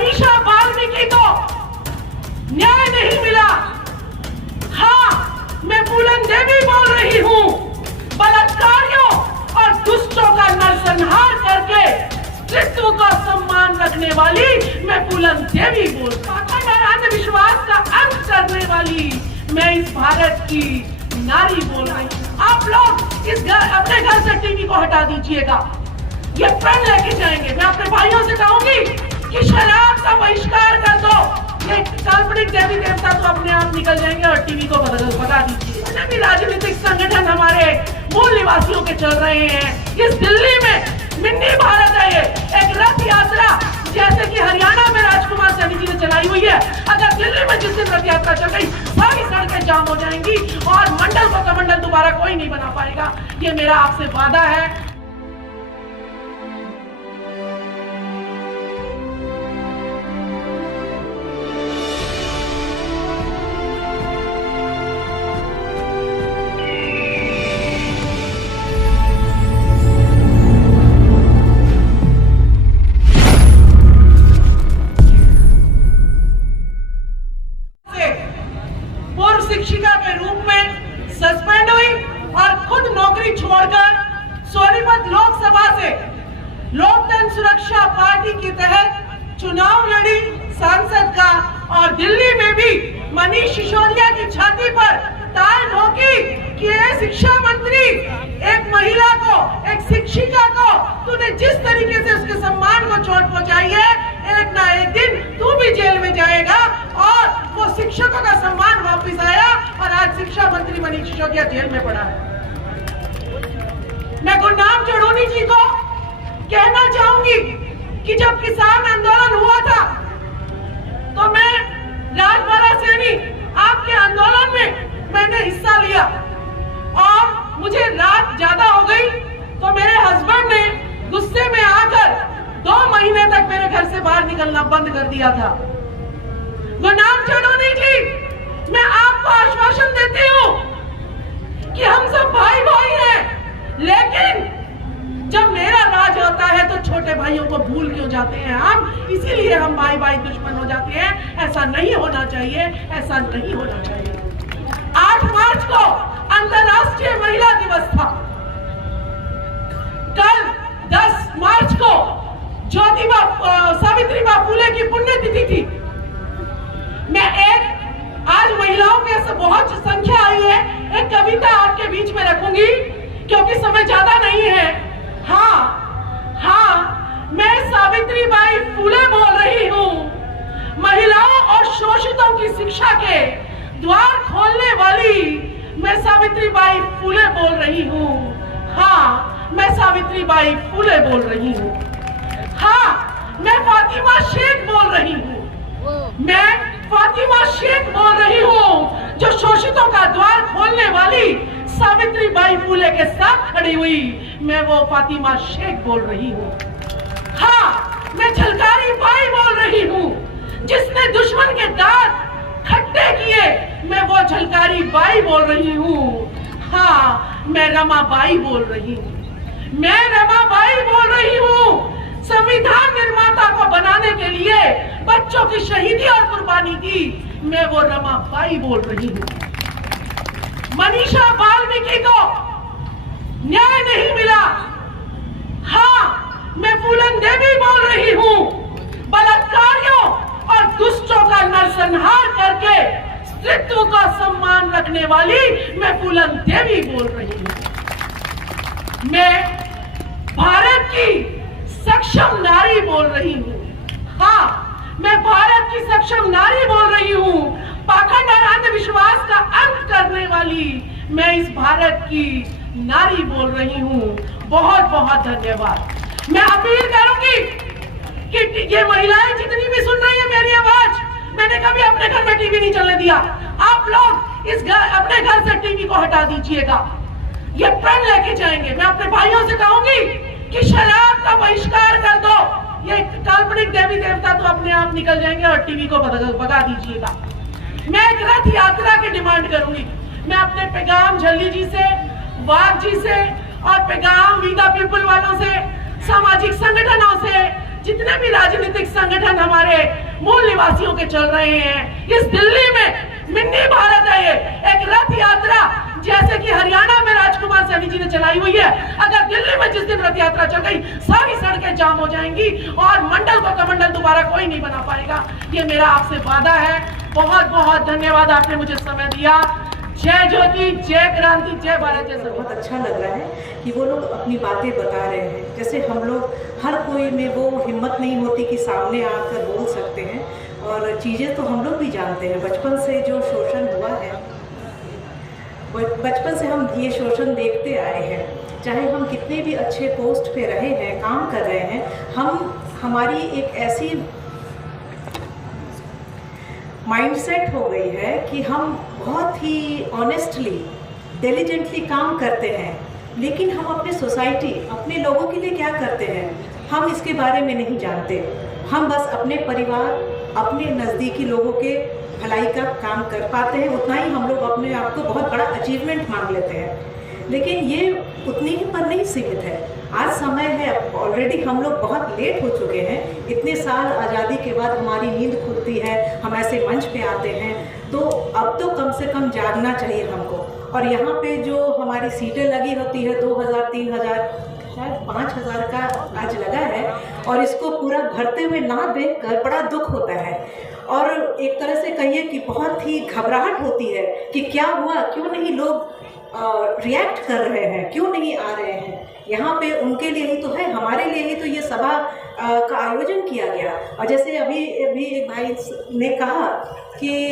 मनीषा वाल्मीकि को न्याय नहीं मिला। हाँ, मैं फूलन देवी बोल रही हूँ। बलात्कारियों और दुष्टों का नरसंहार करके स्त्रीत्व का सम्मान रखने वाली मैं फूलन देवी बोल। अंधविश्वास का अंत करने वाली मैं इस भारत की नारी बोल रही हूँ। आप लोग अपने घर से टीवी को हटा दीजिएगा, ये पेन लेके जाएंगे। मैं अपने भाइयों से कहूंगी कि शराब का बहिष्कार कर दो। ये काल्पनिक देवी देवता तो अपने आप निकल जाएंगे और टीवी को बता दीजिए। भी राजनीतिक संगठन हमारे मूल निवासियों के चल रहे हैं। इस दिल्ली में मिनी भारत है, ये एक रथ यात्रा जैसे कि हरियाणा में राजकुमार सैनी जी ने चलाई हुई है। अगर दिल्ली में जिस दिन रथ यात्रा चल गई, सारी सड़कें जाम हो जाएंगी और मंडल को कमंडल दोबारा कोई नहीं बना पाएगा। ये मेरा आपसे वादा है। शिक्षिका के रूप में सस्पेंड हुई और खुद नौकरी छोड़कर सोनीपत लोकसभा से लोकतंत्र सुरक्षा पार्टी के तहत चुनाव लड़ी सांसद का, और दिल्ली में भी मनीष सिसोदिया की छाती पर ताल ठोकी कि शिक्षा मंत्री एक महिला को, एक शिक्षिका को तूने जिस तरीके से उसके सम्मान को चोट पहुंचाई है, एक ना एक दिन तू भी जेल में जाएगा। और वो शिक्षकों का सम्मान वापस आया और आज शिक्षा मंत्री मनीष सिसोदिया जेल में पड़ा है। मैं गुरनाम चढ़ोनी जी को कहना चाहूंगी कि जब किसान आंदोलन हुआ था तो मैं राजमाला सैनी आपके आंदोलन में मैंने हिस्सा लिया और मुझे रात ज्यादा हो गई तो मेरे हस्बैंड ने गुस्से में आकर 2 महीने तक मेरे घर से बाहर निकलना बंद कर दिया था। गुरनाम चढ़ोनी जी, मैं आपको आश्वासन देती हूँ कि हम सब भाई भाई हैं, लेकिन जब मेरा राज होता है तो छोटे भाइयों को भूल क्यों जाते हैं हम, इसीलिए हम भाई भाई दुश्मन हो जाते हैं। ऐसा नहीं होना चाहिए, ऐसा नहीं होना चाहिए। 8 मार्च को अंतर्राष्ट्रीय महिला दिवस था। कल 10 मार्च को सावित्रीबाई फुले की पुण्यतिथि थी। मैं आज महिलाओं के बहुत संख्या आई है, एक कविता आपके बीच में रखूंगी क्योंकि समय ज्यादा नहीं है। हाँ, मैं सावित्रीबाई फुले बोल रही हूँ, महिलाओं और शोषितों की शिक्षा के द्वार खोलने वाली मैं सावित्रीबाई फुले बोल रही हूँ। हाँ, मैं सावित्रीबाई फुले बोल रही हूँ। हाँ, मैं फातिमा शेख बोल रही हूँ। मैं फातिमा शेख बोल रही हूँ जो शोषितों का द्वार खोलने वाली सावित्रीबाई फुले के साथ खड़ी हुई। मैं वो फातिमा शेख बोल रही हूँ। हाँ, मैं झलकारी बाई बोल रही हूँ जिसने दुश्मन के दांत खट्टे किए। मैं वो झलकारी बाई बोल रही हूँ। हाँ, मैं रमाबाई बोल रही हूँ। मैं रमाबाई बोल रही हूँ। संविधान निर्माता को बनाने के लिए बच्चों की शहीदी और कुर्बानी दी। मैं वो रमाबाई बोल रही हूँ। मनीषा वाल्मीकि को न्याय नहीं मिला। हाँ, मैं फूलन देवी बोल रही हूँ। बलात्कारियों और दुष्टों का नरसंहार करके स्त्रीत्व का सम्मान रखने वाली मैं फूलन देवी बोल रही हूँ। मैं भारत की सक्षम नारी बोल रही हूँ। हाँ, मैं भारत की सक्षम नारी बोल रही हूँ। पाखंड और अंधविश्वास का अंत करने वाली मैं इस भारत की नारी बोल रही हूँ। बहुत बहुत धन्यवाद। मैं अपील करूंगी कि ये महिलाएं जितनी भी सुन रही है मेरी आवाज, मैंने कभी अपने घर में टीवी नहीं चलने दिया। आप लोग अपने घर से टीवी को हटा दीजिएगा, ये पेन लेके जाएंगे। मैं अपने भाइयों से कहूंगी कि शराब का बहिष्कार कर दो। ये काल्पनिक देवी देवता तो अपने आप निकल जाएंगे और टीवी को बता दीजिएगा। मैं एक रथ यात्रा की डिमांड करूंगी। मैं अपने पैगाम झल्ली जी से, वाघ जी से और पैगाम वीदा पीपल वालों से, सामाजिक संगठनों से, जितने भी राजनीतिक संगठन हमारे मूल निवासियों के चल रहे हैं। इस दिल्ली में मिनी भारत है, ये एक रथ यात्रा जैसे कि हरियाणा में राजकुमार सैनी जी ने चलाई हुई है। अगर दिल्ली में जिस दिन रथ यात्रा चल गई, सारी सड़कें जाम हो जाएंगी और मंडल को कमंडल दोबारा कोई नहीं बना पाएगा। ये मेरा आपसे वादा है। बहुत बहुत धन्यवाद, आपने मुझे समय दिया। जय ज्योति, जय क्रांति, जय भारत। जैसे बहुत अच्छा लग रहा है कि वो लोग अपनी बातें बता रहे हैं। जैसे हम लोग हर कोई में वो हिम्मत नहीं होती कि सामने आकर बोल सकते हैं, और चीज़ें तो हम लोग भी जानते हैं। बचपन से जो शोषण हुआ है, बचपन से हम ये शोषण देखते आए हैं। चाहे हम कितने भी अच्छे पोस्ट पे रहे हैं, काम कर रहे हैं, हमारी एक ऐसी माइंडसेट हो गई है कि हम बहुत ही ऑनेस्टली, डिलिजेंटली काम करते हैं, लेकिन हम अपने सोसाइटी, अपने लोगों के लिए क्या करते हैं, हम इसके बारे में नहीं जानते। हम बस अपने परिवार, अपने नज़दीकी लोगों के भलाई का काम कर पाते हैं, उतना ही हम लोग अपने आप को बहुत बड़ा अचीवमेंट मान लेते हैं। लेकिन ये उतनी ही पर नहीं सीमित है। आज समय है, ऑलरेडी हम लोग बहुत लेट हो चुके हैं। इतने साल आज़ादी के बाद हमारी नींद खुलती है, हम ऐसे मंच पे आते हैं, तो अब तो कम से कम जागना चाहिए हमको। और यहाँ पे जो हमारी सीटें लगी होती है 2000, 3000, शायद 5000 का आज लगा है, और इसको पूरा भरते हुए ना देखकर बड़ा दुख होता है। और एक तरह से कहिए कि बहुत ही घबराहट होती है कि क्या हुआ, क्यों नहीं लोग रिएक्ट कर रहे हैं, क्यों नहीं आ रहे हैं। यहाँ पे उनके लिए ही तो है, हमारे लिए ही तो ये सभा का आयोजन किया गया। और जैसे अभी एक भाई ने कहा कि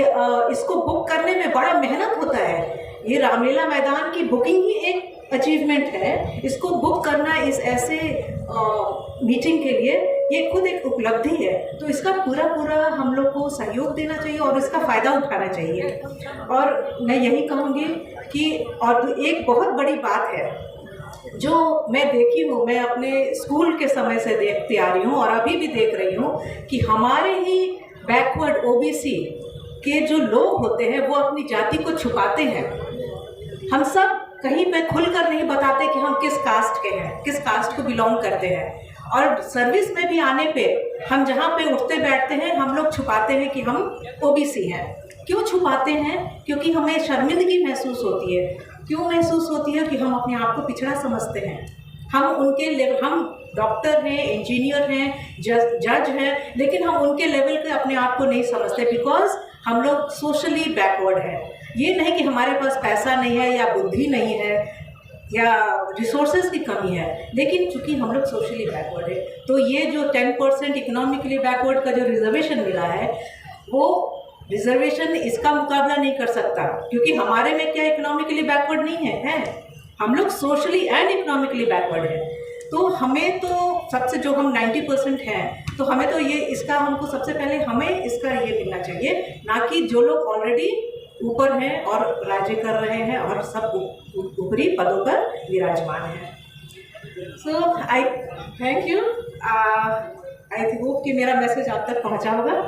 इसको बुक करने में बड़ा मेहनत होता है। ये रामलीला मैदान की बुकिंग ही एक अचीवमेंट है। इसको बुक करना इस ऐसे मीटिंग के लिए, ये खुद एक उपलब्धि है। तो इसका पूरा हम लोग को सहयोग देना चाहिए और इसका फ़ायदा उठाना चाहिए। और मैं यही कहूँगी कि और एक बहुत बड़ी बात है जो मैं देखी हूँ, मैं अपने स्कूल के समय से देखती आ रही हूँ और अभी भी देख रही हूँ कि हमारे ही बैकवर्ड ओबीसी के जो लोग होते हैं वो अपनी जाति को छुपाते हैं। हम सब कहीं पे खुलकर नहीं बताते कि हम किस कास्ट के हैं, किस कास्ट को बिलोंग करते हैं। और सर्विस में भी आने पे हम जहाँ पे उठते बैठते हैं, हम लोग छुपाते हैं कि हम ओबीसी हैं। क्यों छुपाते हैं? क्योंकि हमें शर्मिंदगी महसूस होती है। क्यों महसूस होती है? कि हम अपने आप को पिछड़ा समझते हैं। हम डॉक्टर हैं, इंजीनियर हैं, जज हैं, लेकिन हम उनके लेवल के अपने आप को नहीं समझते, बिकॉज हम लोग सोशली बैकवर्ड हैं। ये नहीं कि हमारे पास पैसा नहीं है या बुद्धि नहीं है या रिसोर्सेज की कमी है, लेकिन चूंकि हम लोग सोशली बैकवर्ड है, तो ये जो 10% इकोनॉमिकली बैकवर्ड का जो रिजर्वेशन मिला है, वो रिजर्वेशन इसका मुकाबला नहीं कर सकता। क्योंकि हमारे में क्या इकोनॉमिकली बैकवर्ड नहीं है, हम लोग सोशली एंड इकोनॉमिकली बैकवर्ड है। तो हमें तो सबसे, जो हम 90% हैं, तो हमें तो ये इसका, हमको सबसे पहले हमें इसका ये मिलना चाहिए, ना कि जो लोग ऑलरेडी ऊपर हैं और राज्य कर रहे हैं और सब ऊपरी पदों पर विराजमान हैं। So I thank you. I hope कि मेरा मैसेज आप तक पहुंचा होगा।